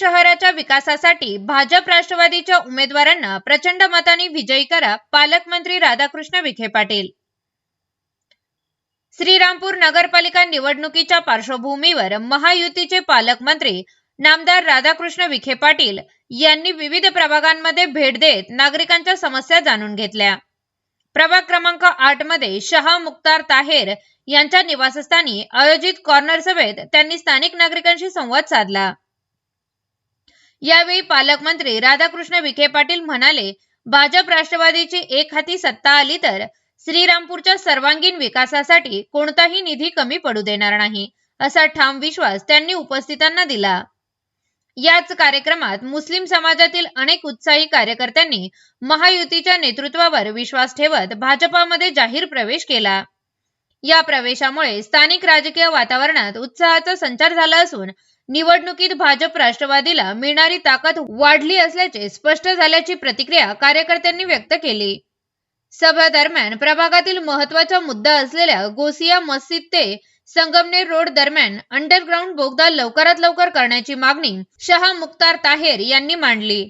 शहराच्या विकासासाठी भाजप राष्ट्रवादीच्या उमेदवारांना प्रचंड मतांनी विजयी करा, पालकमंत्री राधाकृष्ण विखे पाटील। श्रीरामपूर नगरपालिका निवडणुकीच्या पार्श्वभूमीवर महायुतीचे पालकमंत्री नामदार राधाकृष्ण विखे पाटील यांनी विविध प्रभागांमध्ये भेट देत नागरिकांच्या समस्या जाणून घेतल्या। प्रभाग क्रमांक 8 मध्ये शाह मुख्तार ताहेर यांच्या निवासस्थानी आयोजित कॉर्नर सभेत त्यांनी स्थानिक नागरिकांशी संवाद साधला। यावेळी पालकमंत्री राधाकृष्ण विखे पाटील म्हणाले, भाजप राष्ट्रवादीची एक हाती सत्ता आली तर श्रीरामपूरच्या सर्वांगीण विकासासाठी कोणताही निधी कमी पडू देणार नाही, असा ठाम विश्वास त्यांनी उपस्थितांना दिला। याच कार्यक्रमात मुस्लिम समाजातील अनेक उत्साही कार्यकर्त्यांनी महायुतीच्या नेतृत्वावर विश्वास ठेवत भाजपामध्ये जाहीर प्रवेश केला। या प्रवेशामुळे स्थानिक राजकीय वातावरणात उत्साहाचा संचार झाला असून निवडणुकीत भाजप राष्ट्रवादीला मिळणारी ताकद वाढली असल्याचे स्पष्ट झाल्याची प्रतिक्रिया कार्यकर्त्यांनी व्यक्त केली। सभा दरम्यान प्रभागातील महत्त्वाचा मुद्दा असलेल्या गोसिया मस्जिद ते संगमनेर रोड दरम्यान अंडरग्राउंड बोगदा लवकरात लवकर करण्याची मागणी शाह मुख्तार ताहेर यांनी मांडली।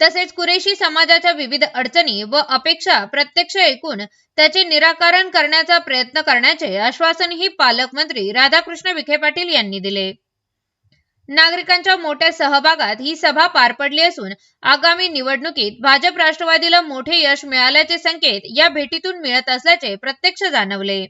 तसेच कुरेशी समाजाच्या विविध अडचणी व अपेक्षा प्रत्यक्ष ऐकून त्याचे निराकरण करण्याचा प्रयत्न करण्याचे आश्वासनही पालकमंत्री राधाकृष्ण विखे पाटील यांनी दिले। नागरिकांच्या मोठ्या सहभागात ही सभा पार पडली असून आगामी निवडणुकीत भाजप राष्ट्रवादीला मोठे यश मिळाल्याचे संकेत या भेटीतून मिळत असल्याचे प्रत्यक्ष जाणवले।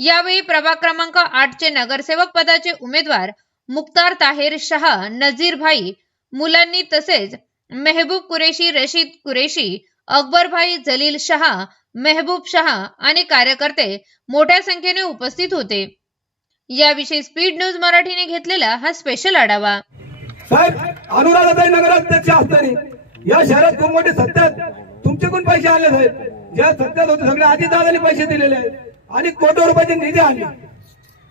यावेळी प्रभाग क्रमांक 8 चे नगरसेवक पदाचे उमेदवार मुख्तार ताहेर शाह, नजीर भाई मुलांनी तसेच मेहबूब कुरेशी, रशीद कुरेशी, अकबर भाई, जलील शाह, मेहबूब शाह आणि कार्यकर्ते मोठ्या संख्येने उपस्थित होते। याविषयी स्पीड न्यूज मराठीने घेतलेला हा स्पेशल आढावा। साहेब, अनुराधाताई नगराध्यक्ष असताना या शहरात खूप मोठे सत्यात तुमच्याकडून पैसे आले साहेब, ज्या सत्यात होते सगळे अजितदादांनी पैसे दिलेले आहेत आणि कोटी रुपयाचे निधी आणले।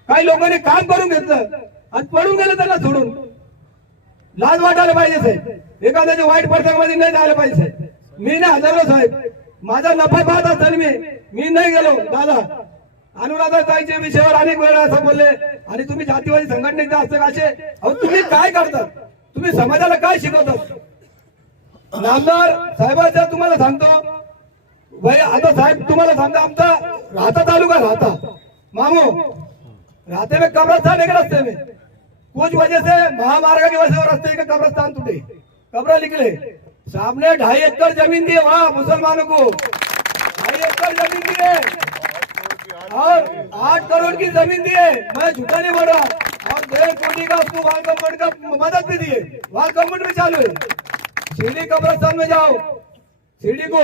काही लोकांनी काम करून घेतलं आणि पडून गेलं त्यांना सोडून। लाज वाटायला पाहिजे साहेब, एखाद्याच्या वाईट प्रसंगामध्ये नाही जायला पाहिजे साहेब। मी नाही हजरलो साहेब, माझा नफा पाहत असेल मी नाही गेलो। दादा अनुराधाताईच्या विषयावर अनेक वेळा असं बोलले आणि तुम्ही जातीवादी संघटनेचे असतं असे, अहो तुम्ही काय करतात, तुम्ही समाजाला काय शिकवतात? नामदार साहेबांच्या तुम्हाला सांगतो भाई, आता साहेब तुम्हाला सांगतो, आमचा राहता तालुका राहता मामू राहते में कब्रस्तान एक रास्ते में कुछ वजह से महामार्ग की वजह से रास्ते का कब्रस्तान टूटे, कब्र निकले। सामने 2.5 एकड़ जमीन दी वहां मुसलमानों को, 2.5 एकड़ जमीन दी है और 8 करोड़ की जमीन दी है। मैं झूठा नहीं बोल रहा, और 1.5 कोटी का उसको वाल कम्पाउंड का मदद भी दी है, वाल कम्पाउंड भी चालू है। शिरडी कब्रस्तान में जाओ, शिरडी को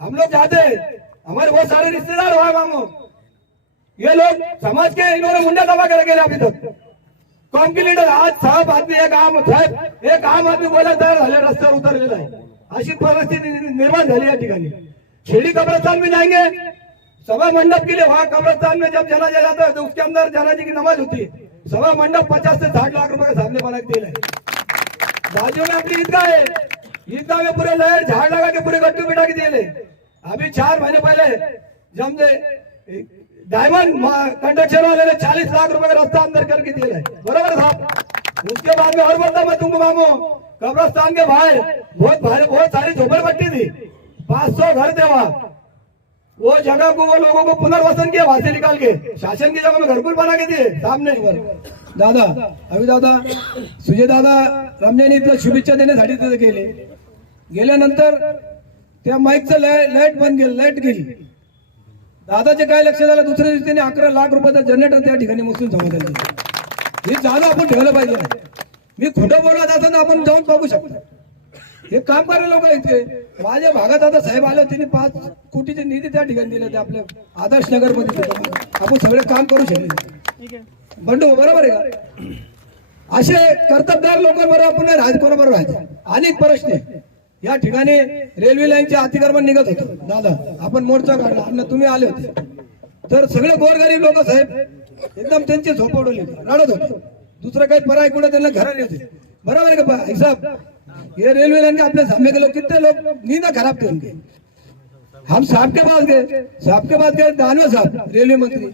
हम लोग जाते हैं, हमारे बहुत सारे रिश्तेदार वहां मामू, ये लोग समाज के इन्होंने मुंडा दबा कर रखे अभी तक। कौन की लीडर आज साहब आदमी एक आम आदमी बोला तयार झाले, रस्त्यावर उतरलेला आहे। अशी परिस्थिती निर्माण झाली या ठिकाणी। शिरडी कब्रस्तान में जाएंगे, सभा मंडप के लिए वहां कब्रस्तान में जब जनाजा जाता है तो उसके अंदर जनाजे की नमाज होती है। सभा मंडप 50 से 60 लाख रुपए का सामने बना के दिया है। बाजू में अपनी ईदगाह है, ईदगाह में पूरे लाइट झाड़ लगा के पूरे गट्टू बिठा के दिए। अभी 4 महीने पहले जब डायमंड कंस्ट्रक्शन वाले ने 40 लाख रुपए का रास्ता अंदर करके दिया है, बराबर साहब। उसके बाद में और बोलता मैं तुमको मामू, कब्रस्तान के बाहर बहुत सारी झोपड़पट्टी थी, 500 घर थे वहां। वो जगह को वो लोगों को पुनर्वसन किया वहां से निकाल के, शासन की जगह में घरकुल बना के दिए सामने। दादा अभी दादा सुजय दादा रमजान ईदला शुभेच्छा देण्यासाठी तिथे गेल्यानंतर त्या माईकचं लाईट बंद गेलं, लाईट गेली। दादाचे काय लक्ष झालं, दुसऱ्या दिवशी त्यांनी 11 लाख रुपयाचा जनरेटर त्या ठिकाणी मुस्लिम समाजाचे। हे जाणं आपण ठेवलं पाहिजे। मी खोटं बोलत असताना आपण जाऊन बघू शकतो, हे काम करणारे लोक इथे माझ्या भागात आता साहेब आले, त्यांनी 5 कोटीचे निधी त्या ठिकाणी दिले ते आपल्या आदर्श नगर मध्ये। आपण सगळे काम करू शकले बंडू, बरोबर आहे का? असे कर्तबदार लोकांबरोबर आपण राजकारणाबरोबर राहायचं। अनेक प्रश्न या ठिकाणी रेल्वे लाईनचे अतिक्रमण निघत होतं, दादा आपण मोर्चा काढला आणि तुम्ही आले होते, तर सगळे गोरगरीब लोक साहेब एकदम त्यांचे झोप उडवले, रडत होते। दुसरं काही पर्याय कुठे त्यांना घराने होते, बरोबर है का साहब? ये रेलवे लाइन के अपने सामने के लोग कितने लोग नींद खराब थे उनके। हम साहब के पास गए दानवे साहब रेलवे मंत्री,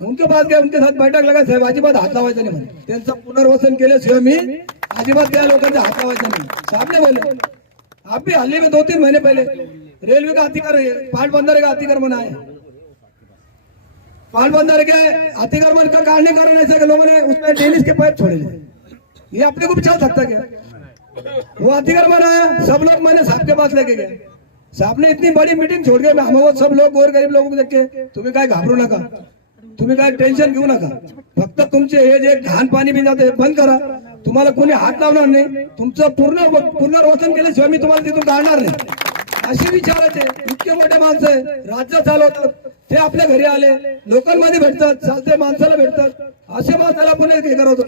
उनके पास गए, उनके साथ बैठक लगा, साहेब अजिबात हात लावायचा नाही म्हणे, त्यांचं पुनर्वसन केल्याशिवाय मी अजिबात त्या लोकांचा हात लावायचा नहीं। साहब ने बोले आप भी हाल ही में 2-3 महीने पहले रेलवे का अतिक्रमण पाटबंदर का अतिक्रमण आया, पाटबंदर के अतिक्रमण का कारण कारण ऐसा कि लोगों ने उसमें टेनिस के पाइप छोड़े थे। ये अपने को भी चल सकता क्या? वो अतिक्रमण आया, सब लोग मैंने साहब के पास लेके गए। साहब ने इतनी बड़ी मीटिंग छोड़ के हम वो सब लोग गोर गरीब लोगों को देख के तुम्हें काय घाबरू नका, तुम्ही काय टेन्शन घेऊ नका, फक्त तुमचे हे जे घाण पाणी पिण्याचं बंद करा, तुम्हाला कोणी हात लावणार नाही, तुमचं पुनर्वसन केल्याशिवाय मी तुम्हाला तिथून काढणार नाही अशी विचारायचे। इतके मोठे माणसं आहे, राज्य चालवतात, ते आपल्या घरी आले, लोकांमध्ये भेटतात, चालते माणसाला भेटतात, असे माणसाला आपण हे करत होतो।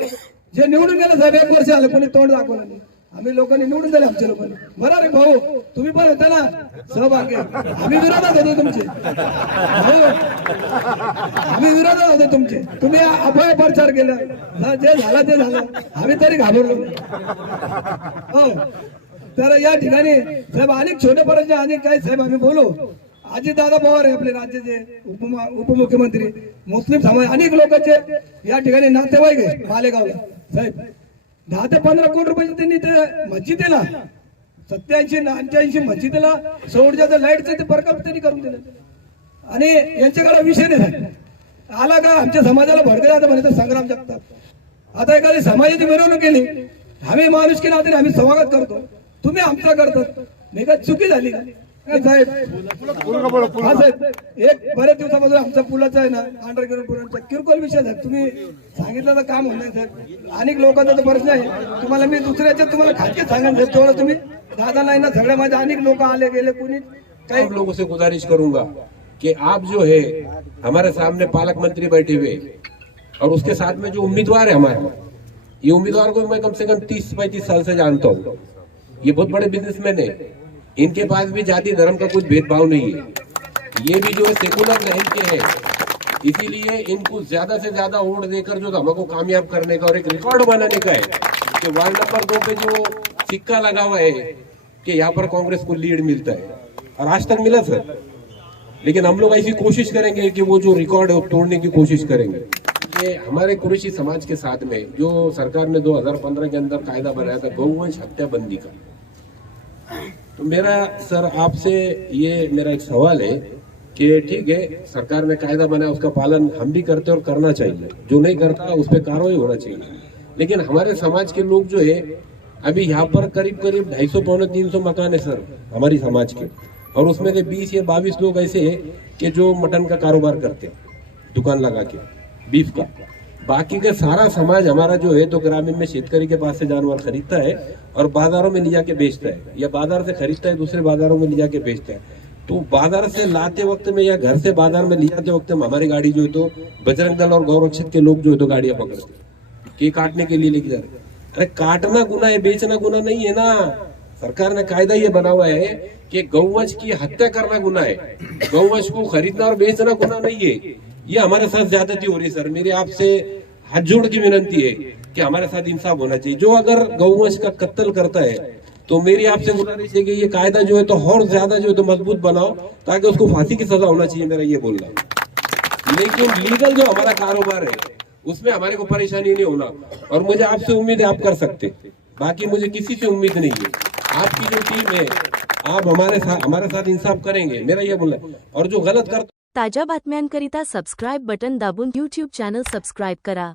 जे निवडून गेले साहेब 1 वर्ष आले, कोणी तोंड दाखवलं नाही, आम्ही लोकांनी निवडून दिले आमच्या लोकांनी। बरं रे भाऊ, तुम्ही पण होता ना सहभागी, आम्ही विरोधात होतो तुमचे, आम्ही विरोधात होतो तुमचे, तुम्ही अभय प्रचार केला, जे झालं ते झालं, आम्ही तरी घाबरलो हो। तर या ठिकाणी साहेब अनेक छोटे प्रश्न अनेक काही साहेब आम्ही बोलू। अजितदादा पवार आहे आपले राज्याचे उपमुख्यमंत्री, मुस्लिम समाज अनेक लोकांचे या ठिकाणी नातेवाईक आहे मालेगावला साहेब। 10 ते 15 कोटी रुपये त्यांनी ते मस्जिदीला 87-88 मस्जिदीला सौरऊर्जाचं लाईटचं ते प्रकल्प त्यांनी करून दिले आणि यांच्याकडे विषय नाही आला का आमच्या समाजाला भडकं जातं म्हणे तर संग्राम जगतात। आता एखादी समाजाची मिरवणूक केली, आम्ही माणुसकी नाते आम्ही स्वागत करतो, तुम्ही आमचा करतात, नाही का चुकी झाली का साहेब? हा साहेब, एक बऱ्याच दिवसापासून आमचा पुलाचा आहे ना अंडरग्राउंड पुलाचा किरकोळ विषय साहेब, तुम्ही सांगितलं तर काम होणार साहेब। अनेक लोकांचा तो प्रश्न आहे, तुम्हाला मी दुसऱ्याच्या तुम्हाला खाते सांगा साहेब, तेवढं तुम्ही दादा नाही ना सगळ्या माझे अनेक लोक आले गेले, कोणी कई लोगों से गुजारिश करूंगा कि आप जो है हमारे सामने पालक मंत्री बैठे हुए और उसके साथ में जो उम्मीदवार है हमारे, ये उम्मीदवार को मैं कम से कम 30-35 साल से जानता हूँ। ये बहुत बड़े बिजनेसमैन है, इनके पास भी जाति धर्म का कुछ भेदभाव नहीं है, ये भी जो है सेकुलर लाइन के हैं, इसीलिए इनको ज्यादा से ज्यादा वोट देकर जो हमको कामयाब करने का और एक रिकॉर्ड बनाने का है कि वार्ड नंबर 2 पे जो सिक्का लगा हुआ है कि यहाँ पर कांग्रेस को लीड मिलता है और आज तक मिला सर, लेकिन हम लोग ऐसी कोशिश करेंगे कि वो जो रिकॉर्ड है वो तोड़ने की कोशिश करेंगे। कि हमारे कुरैशी समाज के साथ में जो सरकार ने 2015 के अंदर कायदा बनाया था गौवंश हत्या बंदी का, तो मेरा सर आपसे ये मेरा एक सवाल है कि ठीक है सरकार ने कायदा बनाया, उसका पालन हम भी करते और करना चाहिए, जो नहीं करता उस पर कार्रवाई होना चाहिए, लेकिन हमारे समाज के लोग जो है अभी यहाँ पर करीब 250-300 मकान है सर हमारी समाज के, और उसमें से 20 या 22 लोग ऐसे हैं कि जो मटन का कारोबार करते हैं दुकान लगा के बीफ का। बाकी का सारा समाज हमारा जो है तो ग्रामीण में शेतकरी के पास से जानवर खरीदता है और बाजारों में ले जाके बेचता है, या बाजार से खरीदता है दूसरे बाजारों में ले जाके बेचता है। तो बाजार से लाते वक्त में या घर से बाजार में ले जाते वक्त में हमारी गाड़ी जो है तो बजरंग दल और गौरक्षक के लोग जो है तो गाड़ियां पकड़ते कि काटने के लिए लेके जा रहे। अरे काटना गुना है, बेचना गुना नहीं है ना। सरकार ने कायदा ये बना हुआ है कि गौवंश की हत्या करना गुना है, गौवंश को खरीदना और बेचना गुना नहीं है। ये हमारे साथ ज्यादती हो रही है सर, मेरी आपसे हाथ जोड़ की विनती है कि हमारे साथ इंसाफ होना चाहिए। जो अगर गौवंश का कत्ल करता है तो मेरी आपसे गुजारिश है कि ये कायदा जो है तो और ज्यादा जो है तो मजबूत बनाओ ताकि उसको फांसी की सजा होना चाहिए, मेरा ये बोलना। लेकिन लीगल जो हमारा कारोबार है उसमें हमारे को परेशानी नहीं होना, और मुझे आपसे उम्मीद है आप कर सकते, बाकी मुझे किसी से उम्मीद नहीं है। आपकी जो टीम है आप हमारे साथ इंसाफ करेंगे, मेरा ये बोलना है। और जो गलत करता ताज्या बातम्यांकरिता सबस्क्राइब बटन दाबून YouTube चॅनल सबस्क्राइब करा।